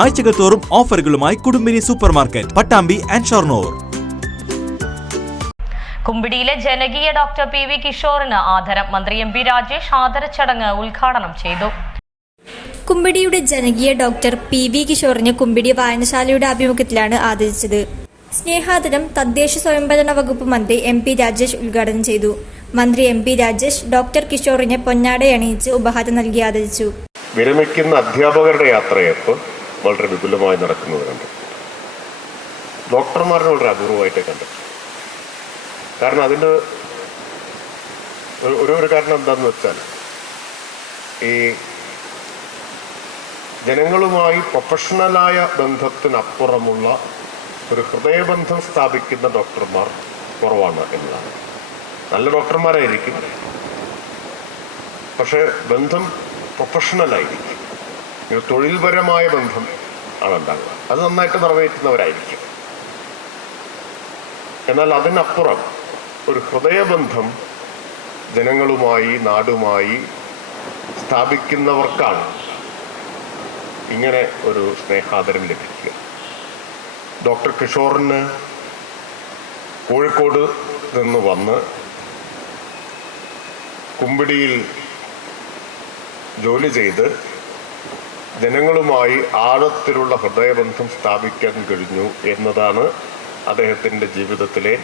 ആഴ്ചകൾ തോറും ഓഫറുകളുമായി Kudumbini super market Pattambi and Shoranur. കുമ്പിടിയിലെ ജനകീയ ഡോക്ടർ പി വി കിഷോറിന് ആദരം മന്ത്രി എം പി രാജേഷ് ആദര ചടങ്ങ് ഉദ്ഘാടനം ചെയ്തു. കുമ്പിടിയുടെ ജനകീയ ഡോക്ടർ പി വി കിഷോറിന് കുമ്പിടി വായനശാലയുടെ ആഭിമുഖ്യത്തിലാണ് ആദരിച്ചത്. സ്നേഹാദരം തദ്ദേശ സ്വയംഭരണ വകുപ്പ് മന്ത്രി എം പി രാജേഷ് ഉദ്ഘാടനം ചെയ്തു. മന്ത്രി എം പി രാജേഷ് ഡോക്ടർ കിഷോറിനെ പൊന്നാടയണിയിച്ച് ഉപഹാരം നൽകി ആദരിച്ചു. വിരമിക്കുന്ന അധ്യാപകരുടെ യാത്രയപ്പ് വളരെ വിപുലമായി നടക്കുന്നത് കണ്ടു. ഡോക്ടർമാരെ വളരെ അപൂർവമായിട്ട് കണ്ടു. കാരണം അതിന്റെ ഒരു- ഒരു കാരണം എന്താണെന്ന് വെച്ചാൽ ഈ ജനങ്ങളുമായി പ്രൊഫഷണലായ ബന്ധത്തിനപ്പുറമുള്ള ഒരു ഹൃദയബന്ധം സ്ഥാപിക്കുന്ന ഡോക്ടർമാർ കുറവാണ് എന്നതാണ് നല്ല ഡോക്ടർമാരായിരിക്കും. പക്ഷേ ബന്ധം പ്രൊഫഷണലായിരിക്കും. തൊഴിൽപരമായ ബന്ധം ആണ് ഉണ്ടാകുക അത് നന്നായിട്ട് നിറവേറ്റുന്നവരായിരിക്കും. എന്നാൽ അതിനപ്പുറം ഒരു ഹൃദയബന്ധം ജനങ്ങളുമായി നാടുമായി സ്ഥാപിക്കുന്നവർക്കാണ് ഇങ്ങനെ ഒരു സ്നേഹാദരം ലഭിക്കുക. ഡോക്ടർ കിഷോറിന് കോഴിക്കോട് നിന്ന് വന്ന് കുമ്പിടിയിൽ ജോലി ചെയ്ത് ജനങ്ങളുമായി ആഴത്തിലുള്ള ഹൃദയബന്ധം സ്ഥാപിക്കാൻ കഴിഞ്ഞു എന്നതാണ് അദ്ദേഹത്തിന്റെ ജീവിതത്തിലെ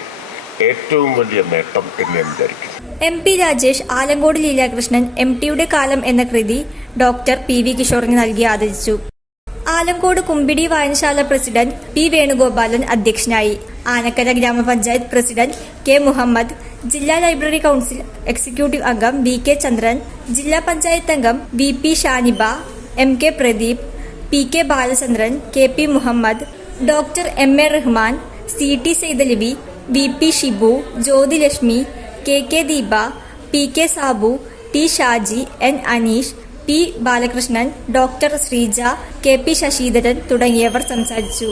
ഏറ്റവും വലിയ നേട്ടം എന്ന് ഞാൻ വിചാരിക്കുന്നു. M P Rajesh Alankode Leelakrishnan M ടിയുടെ കാലം എന്ന കൃതി ഡോക്ടർ പി വി കിഷോറിന് നൽകി ആദരിച്ചു. ആലങ്കോട് കുമ്പിടി വായനശാല പ്രസിഡന്റ് പി വേണുഗോപാലൻ അധ്യക്ഷനായി. ആനക്കര ഗ്രാമപഞ്ചായത്ത് പ്രസിഡന്റ് കെ മുഹമ്മദ് ജില്ലാ ലൈബ്രറി കൌൺസിൽ എക്സിക്യൂട്ടീവ് അംഗം വി കെ ചന്ദ്രൻ ജില്ലാ പഞ്ചായത്ത് അംഗം V P Shaniba M K Pradeep P K Balachandran K P Muhammad doctor M A Rahman C T Saithalavi V P Shibu Jyothilakshmi K K Deepa P K Sabu T Shaji N Aneesh P Balakrishnan doctor Sreeja K P Sasidharan തുടങ്ങിയവർ സംസാരിച്ചു.